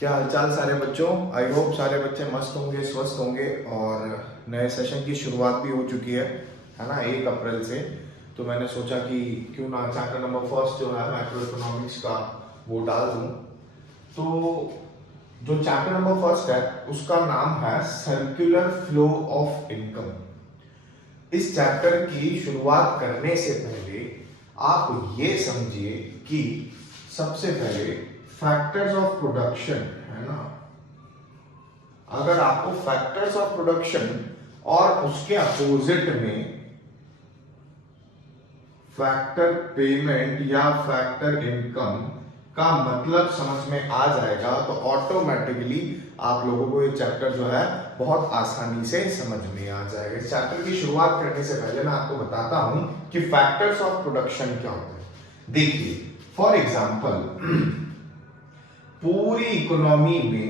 क्या हालचाल सारे बच्चों। आई होप सारे बच्चे मस्त होंगे, स्वस्थ होंगे। और नए सेशन की शुरुआत भी हो चुकी है ना, 1 अप्रैल से। तो मैंने सोचा कि क्यों ना चैप्टर नंबर फर्स्ट जो है मैक्रो इकोनॉमिक्स का वो डाल दूं। तो जो चैप्टर नंबर फर्स्ट है उसका नाम है सर्कुलर फ्लो ऑफ इनकम। इस चैप्टर की शुरुआत करने से पहले आप ये समझिए कि सबसे पहले फैक्टर्स ऑफ प्रोडक्शन है ना, अगर आपको फैक्टर्स ऑफ प्रोडक्शन और उसके अपोजिट में फैक्टर पेमेंट या फैक्टर इनकम का मतलब समझ में आ जाएगा तो ऑटोमेटिकली आप लोगों को ये चैप्टर जो है बहुत आसानी से समझ में आ जाएगा। इस चैप्टर की शुरुआत करने से पहले मैं आपको बताता हूं कि फैक्टर्स ऑफ प्रोडक्शन क्या होते हैं। देखिए फॉर एग्जांपल पूरी इकोनॉमी में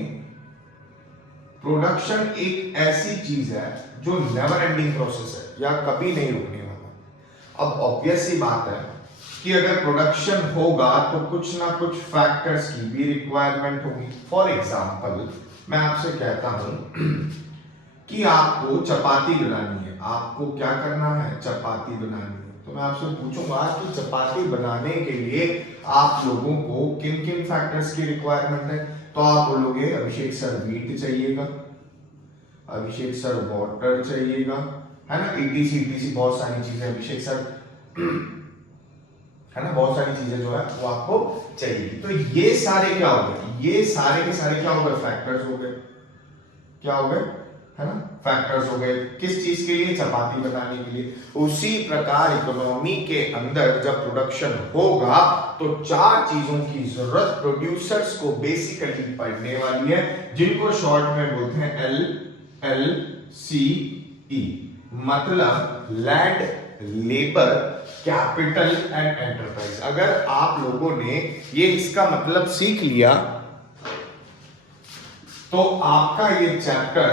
प्रोडक्शन एक ऐसी चीज है जो नेवर एंडिंग प्रोसेस है या कभी नहीं रुकने वाला। अब ऑब्वियस सी बात है कि अगर प्रोडक्शन होगा तो कुछ ना कुछ फैक्टर्स की भी रिक्वायरमेंट होगी। फॉर एग्जांपल मैं आपसे कहता हूं कि आपको चपाती बनानी है, आपको क्या करना है, चपाती बनानी है। तो मैं आपसे पूछूंगा कि चपाती बनाने के लिए आप लोगों को किन किन फैक्टर्स की रिक्वायरमेंट है। तो आप बोलोगे अभिषेक सर मीट चाहिएगा, अभिषेक सर वाटर चाहिएगा, है ना, ईटीसी ईटीसी बहुत सारी चीजें अभिषेक सर है ना, बहुत सारी चीजें जो है वो आपको चाहिए। तो ये सारे क्या हो गए, ये सारे के सारे क्या हो गए, फैक्टर्स हो गए। क्या हो गए, है ना, फैक्टर्स हो गए। किस चीज के लिए, चपाती बनाने के लिए। उसी प्रकार इकोनॉमी के अंदर जब प्रोडक्शन होगा तो 4 चीजों की जरूरत प्रोड्यूसर्स को बेसिकली पड़ने वाली है, जिनको शॉर्ट में बोलते हैं LLCE, मतलब land, labour, capital and enterprise. अगर आप लोगों ने ये इसका मतलब सीख लिया तो आपका ये चैप्टर